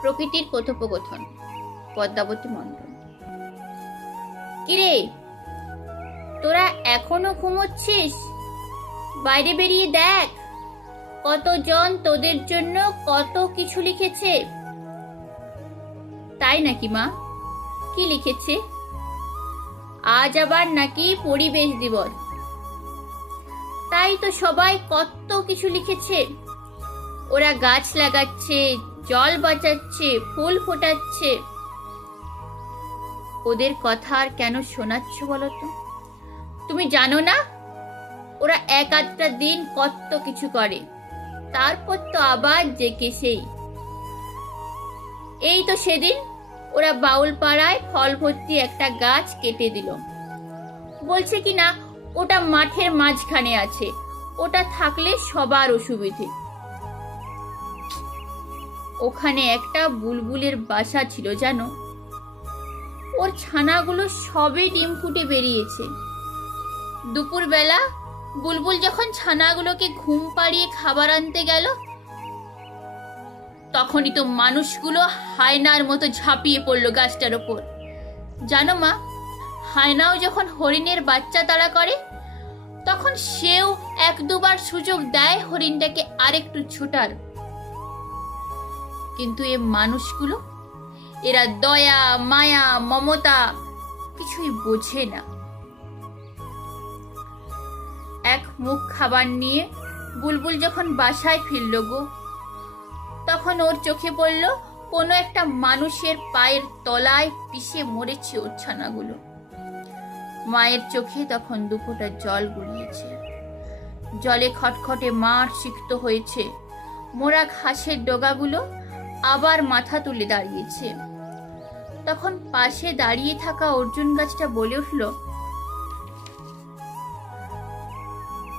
প্রকৃতির কথোপকথন। পদ্মাবতী মণ্ডল কিরে, তোরা এখনও ঘুমোচ্ছিস? বাইরে বেরিয়ে দেখ, কতজন তোদের জন্য কত কিছু লিখেছে। তাই নাকি মা? কি লিখেছে? আজ আবার নাকি পরিবেশ দিবস। তাই তো সবাই কত কিছু লিখেছে। ওরা গাছ লাগাচ্ছে জল বাঁচাচ্ছে ফুল ফোটাচ্ছে। ওদের কথা আর কেন শোনাচ্ছ বলো তো তুমি জানো না? ওরা এক আধটা দিন কত কিছু করে, তারপর তো আবার জেকে সেই। এই তো সেদিন ওরা বাউল পাড়ায় ফল ভর্তি একটা গাছ কেটে দিল। বলছে কি না, ওটা মাঠের মাঝখানে আছে, ওটা থাকলে সবার অসুবিধে। ওখানে একটা বুলবুলের বাসা ছিল, জানো? ওর ছানাগুলো সবে ডিম ফুটে বেরিয়েছে। দুপুরবেলা বুলবুল যখন ছানাগুলোকে ঘুম পাড়িয়ে খাবার আনতে গেল, তখনই তো মানুষগুলো হায়নার মতো ঝাঁপিয়ে পড়ল গাছটার ওপর। জানো মা, হায়নাও যখন হরিণের বাচ্চা তাড়া করে, তখন সেও এক দুবার সুযোগ দেয় হরিণটাকে আরেকটু ছুটার। কিন্তু এ মানুষগুলো, এরা দয়া, মায়া, মমতা কিছুই বোঝে না। এক মুখ খাবার নিয়ে বুলবুল যখন বাসায় ফিরল গো, তখন ওর চোখে পড়ল কোনো একটা মানুষের পায়ের তলায় পিষে মরেছে ওর ছানাগুলো মায়ের চোখে তখন দুপোটা জল গড়িয়েছে। জলে খটখটে মাঠ সিক্ত হয়েছে। মোরা ঘাসের ডগাগুলো আবার মাথা তুলে দাঁড়িয়েছে। তখন পাশে দাঁড়িয়ে থাকা অর্জুন গাছটা বলে উঠল,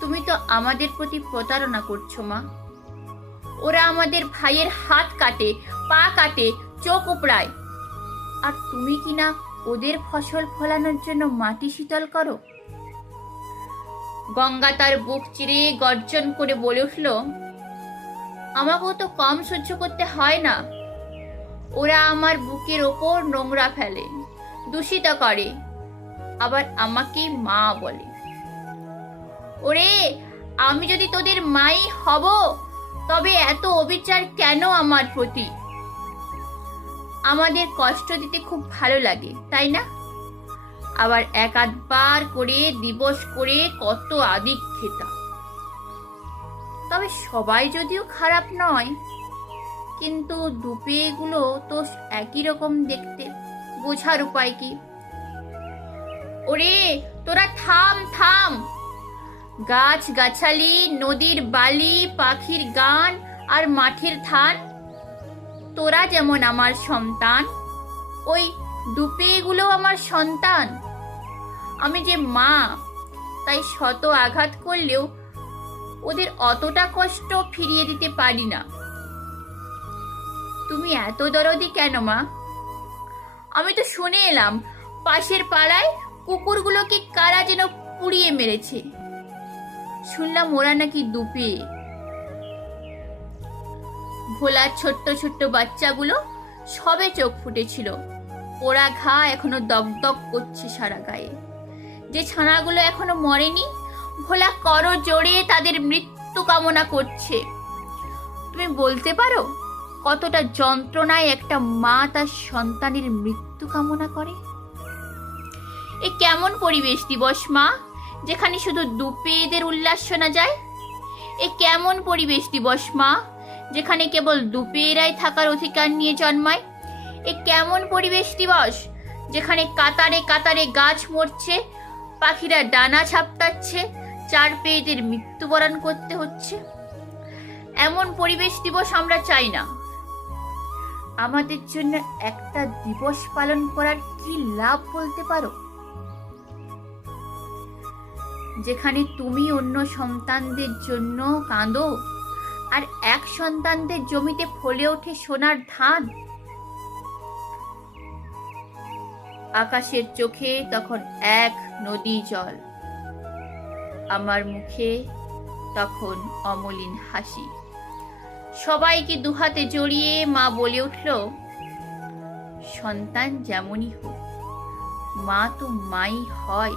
তুমি তো আমাদের প্রতি প্রতারণা করছ, মা। ওরা আমাদের ভাইয়ের হাত কাটে, পা কাটে, চোখ উপড়ায়। আর তুমি কি না ওদের ফসল ফলানোর জন্য মাটি শীতল করো? গঙ্গা তার বুক চিরে গর্জন করে বলে উঠল আমাকেও তো কম সহ্য করতে হয় না। ওরা আমার বুকের ওপর নোংরা ফেলে, দূষিত করে, আবার আমাকে মা বলে। ওরে, আমি যদি তোদের মাই হব, তবে এত অবিচার কেন আমার প্রতি? আমাদের কষ্ট দিতে খুব ভালো লাগে, তাই না? আবার এক আধবার করে দিবস করে কত আদিক খেতা তবে সবাই যদিও খারাপ নয়, কিন্তু দুপেগুলো তো একই রকম দেখতে। বোঝার উপায় কি? ওরে, তোরা থাম থাম! গাছ গাছালি, নদীর বালি, পাখির গান আর মাঠের ধান। তোরা যেমন আমার সন্তান, ওই দুপেগুলো আমার সন্তান। আমি যে মা, তাই শত আঘাত করলেও ওদের অতটা কষ্ট ফিরিয়ে দিতে পারি না। তুমি এত দরদি কেন, মা? আমি তো শুনে এলাম, পাশের পাড়ায় কুকুরগুলোকে কারা যেন পুড়িয়ে মেরেছে। শুনলাম ওরা নাকি দুপে। ভোলার ছোট্ট ছোট্ট বাচ্চাগুলো সবে চোখ ফুটেছিল। ওরা ঘা এখনও দগদগ করছে সারা গায়ে। যে ছানাগুলো এখনও মরেনি ভোলা কর জোরে তাদের মৃত্যু কামনা করছে। তুমি বলতে পারো, কতটা যন্ত্রণায় একটা মা তার সন্তানের মৃত্যু কামনা করে? এ কেমন পরিবেশ দিবস মা, যেখানে শুধু দুপেদের উল্লাস শোনা যায়? এ কেমন পরিবেশ দিবস মা, যেখানে কেবল দুপেরাই থাকার অধিকার নিয়ে জন্মায়? এ কেমন পরিবেশ দিবস, যেখানে কাতারে কাতারে গাছ মরছে, পাখিরা ডানা ছাপতাচ্ছে চার পেয়েদের মৃত্যুবরণ করতে হচ্ছে। এমন পরিবেশ দিবস আমরা চাই না। আমাদের জন্য একটা দিবস পালন করার কি লাভ বলতে পারো? যেখানে তুমি অন্য সন্তানদের জন্য কাঁদো আর এক সন্তানদের জমিতে ফলে ওঠে সোনার ধান। আকাশের চোখে তখন এক নদী জল। আমার মুখে তখন অমলিন হাসি। সবাইকে দুহাতে জড়িয়ে মা বলে উঠল, সন্তান যেমনই হোক, মা তো মাই হয়।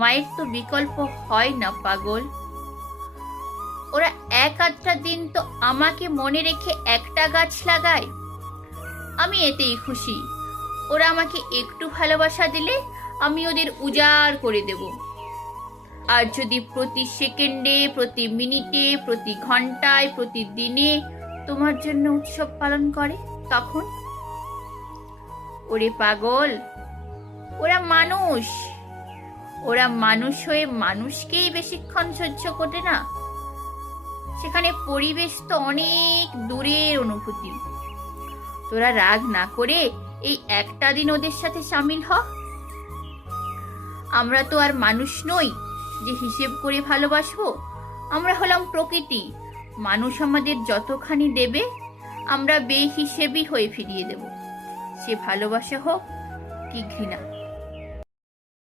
মায়ের তো বিকল্প হয় না, পাগল। ওরা এক আধটা দিন তো আমাকে মনে রেখে একটা গাছ লাগায়। আমি এতেই খুশি। ওরা আমাকে একটু ভালোবাসা দিলে আমি ওদের উজাড় করে দেব। আর যদি প্রতি সেকেন্ডে, প্রতি মিনিটে, প্রতি ঘন্টায় প্রতিদিনে তোমার জন্য উৎসব পালন করে, তখন? ওরে পাগল, ওরা মানুষ। ওরা মানুষ হয়ে মানুষকেই বেশিক্ষণ সহ্য করে না। সেখানে পরিবেশ তো অনেক দূরের অনুভূতি। তোরা রাগ না করে এই একটা দিন ওদের সাথে সামিল হ। আমরা তো আর মানুষ নই যে হিসেব করে ভালোবাসবো? আমরা হলাম প্রকৃতি। মানুষ আমাদের যতখানি দেবে, আমরা বেহিসেবই হয়ে ফিরিয়ে দেব। সে ভালোবাসা হোক কি ঘৃণা।